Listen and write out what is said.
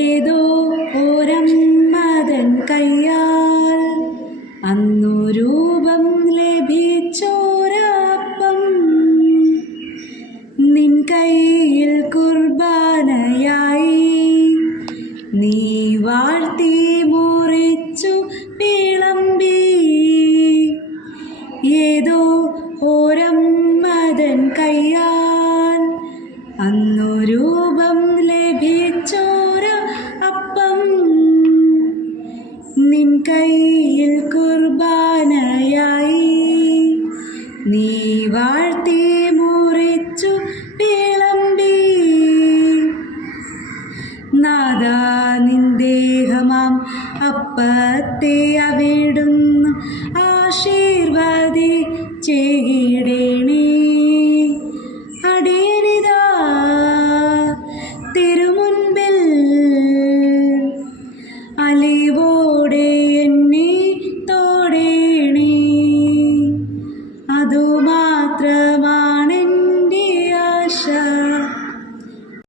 ഏതോ ഓരമ്മതൻ കയ്യാൽ അന്നു രൂപം ലഭിച്ചോരപ്പം നിൻ കയ്യിൽ കുർബാനയായി നീ വാഴ്ത്തി മുറിച്ചു വിളമ്പി. ഏതോ ഓരമ്മതൻ കയ്യാൽ അന്നു രൂപം ലഭിച്ചോര അപ്പം നിൻ കയ്യിൽ കുർബാനയായി നീ വാഴ്ത്തി മുറിച്ചു വിളമ്പി. നാഥാ നിൻ ദേഹമാം അപ്പത്തെ അവിടുന്ന് ആശീർവദിച്ചേകിടേണേ.